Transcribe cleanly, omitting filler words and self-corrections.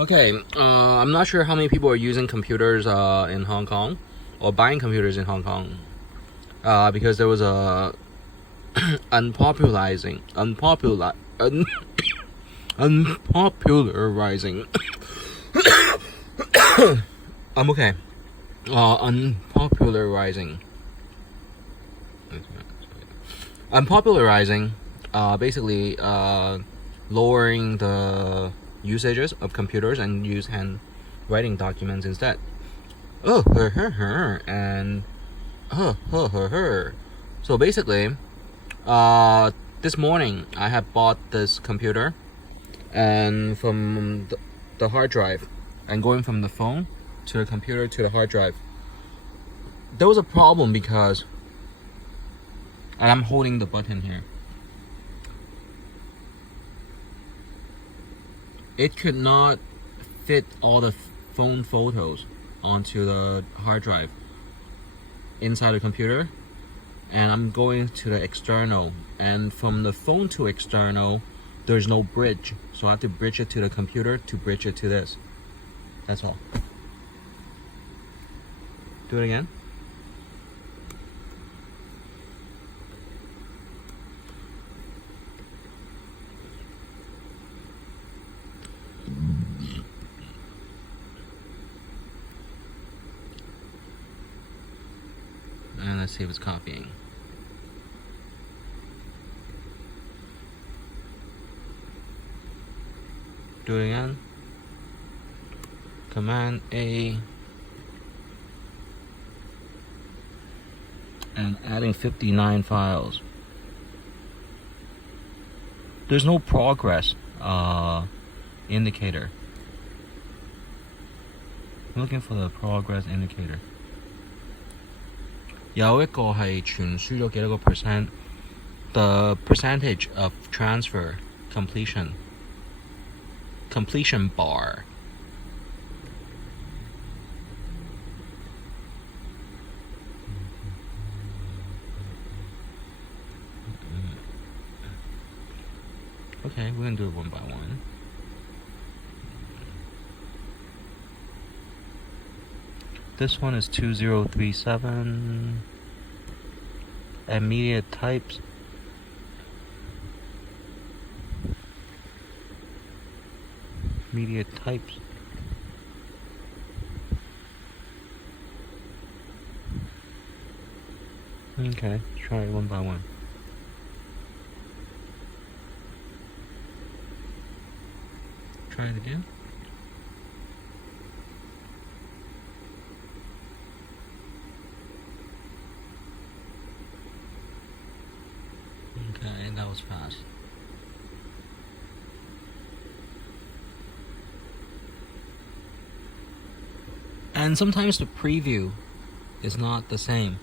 Okay, I'm not sure how many people are using computers in Hong Kong or buying computers in Hong Kong because there was a unpopularizing I'm okay. Unpopularizing basically lowering the usages of computers and use handwriting documents instead. And so basically this morning I had bought this computer, and from the hard drive and going from the phone to the computer to the hard drive, there was a problem because, and I'm holding the button here, it could not fit all the phone photos onto the hard drive inside the computer, and I'm going to the external, and from the phone to external there's no bridge, so I have to bridge it to the computer to bridge it to this. That's all. Do it again. And let's see if it's copying. Do it again. Command A. And adding 59 files. There's no progress indicator. I'm looking for the progress indicator. 有一個係傳輸咗幾多個 percent, the percentage of transfer completion bar. Okay, we're gonna do it one by one. This one is 2037. And media types. Media types. Okay, try it one by one. Try it again. Okay, that was fast. And sometimes the preview is not the same.